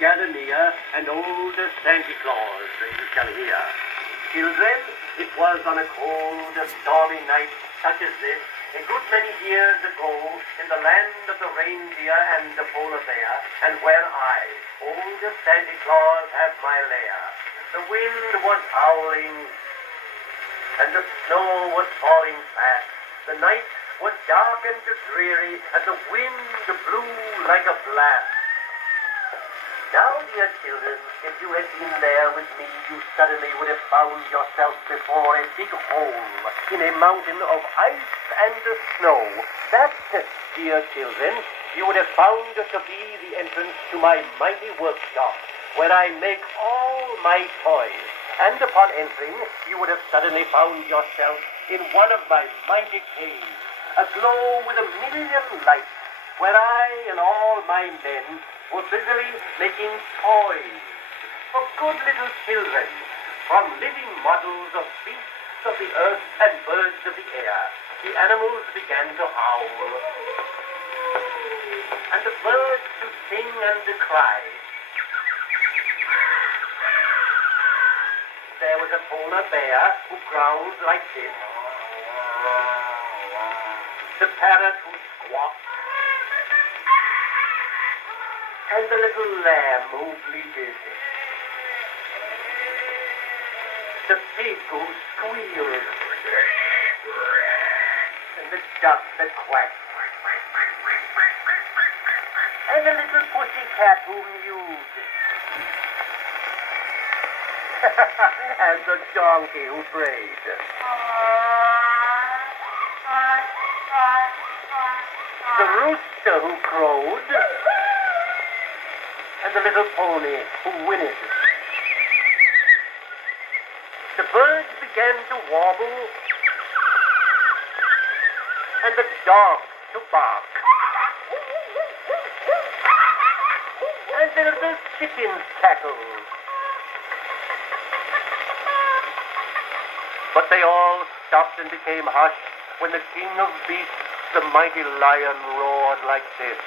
gather near, and old Santa Claus you shall hear. Children, it was on a cold, stormy night such as this, a good many years ago, in the land of the reindeer and the polar bear, and where I, old Santa Claus, have my lair. The wind was howling, and the snow was falling fast. The night was dark and dreary, and the wind blew like a blast. Now, dear children, if you had been there with me, you suddenly would have found yourself before a big hole in a mountain of ice and snow. That, dear children, you would have found to be the entrance to my mighty workshop, where I make all my toys. And upon entering, you would have suddenly found yourself in one of my mighty caves, aglow with a million lights, where I and all my men were busily making toys for good little children, from living models of beasts of the earth and birds of the air. The animals began to howl, and the birds to sing and to cry. There was a polar bear who growled like this, the parrot who squawked, and the little lamb who bleated, the pig who squealed, and the duck that quacked, and the little pussy cat who mewed, and the donkey who brayed. The rooster who crowed, and the little pony who whinnied. The birds began to warble, and the dogs to bark, and the little chickens cackled. But they all stopped and became hushed when the king of beasts, the mighty lion, roared like this.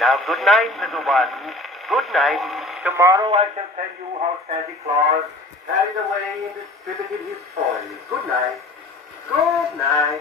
Now, good night, little ones. Good night. Tomorrow I shall tell you how Santa Claus carried away and distributed his toys. Good night. Good night.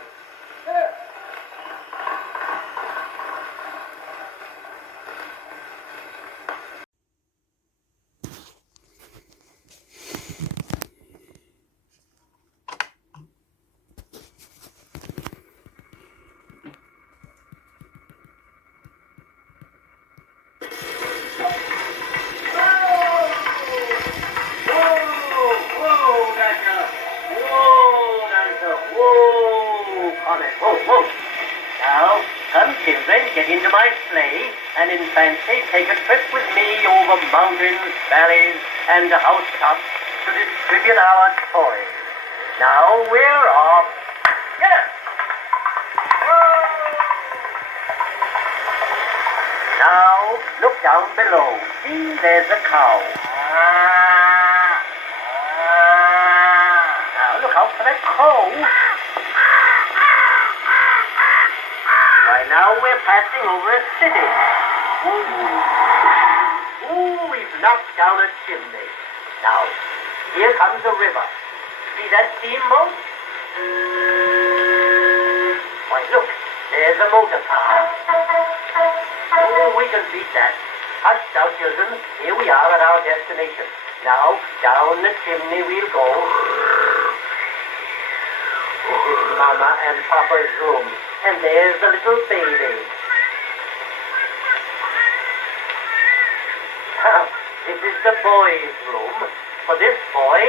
Now, come children, get into my sleigh, and in fancy take a trip with me over mountains, valleys, and housetops to distribute our toys. Now we're off. Yes! Now, look down below. See, there's a cow. Now, look out for that crow. Why, now we're passing over a city. Ooh, we've knocked down a chimney. Now, here comes a river. See that steamboat? Why, look, there's a motor car. Oh, we can beat that. Hush now, children. Here we are at our destination. Now, down the chimney we'll go. This is Mama and Papa's room. And there's the little baby. This is the boy's room. For this boy,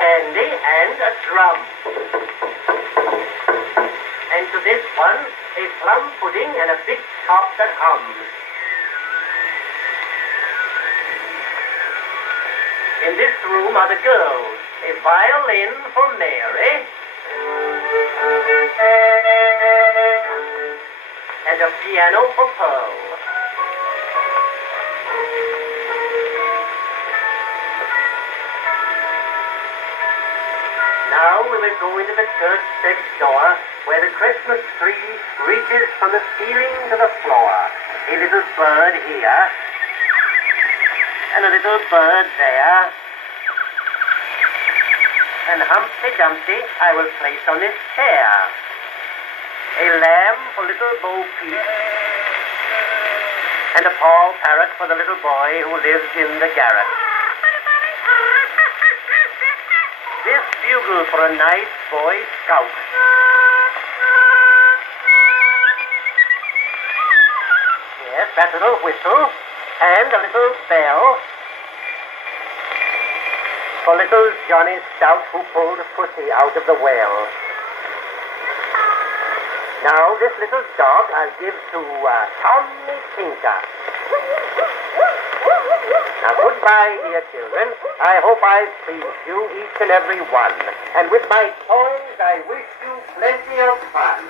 candy and a drum. And to this one, a plum pudding and a big top that hums. In this room are the girls. A violin for Mary. And a piano for Pearl. Now we will go into the church next door, where the Christmas tree reaches from the ceiling to the floor. A little bird here, and a little bird there, and Humpty Dumpty I will place on this chair. A lamb for little Bo Peep, and a Paul parrot for the little boy who lives in the garret. This bugle for a nice boy scout. Yes, that little whistle, and a little bell for little Johnny Stout who pulled pussy out of the well. Now, this little dog I'll give to Tommy Tinker. Now, goodbye, dear children. I hope I've pleased you, each and every one. And with my toys, I wish you plenty of fun.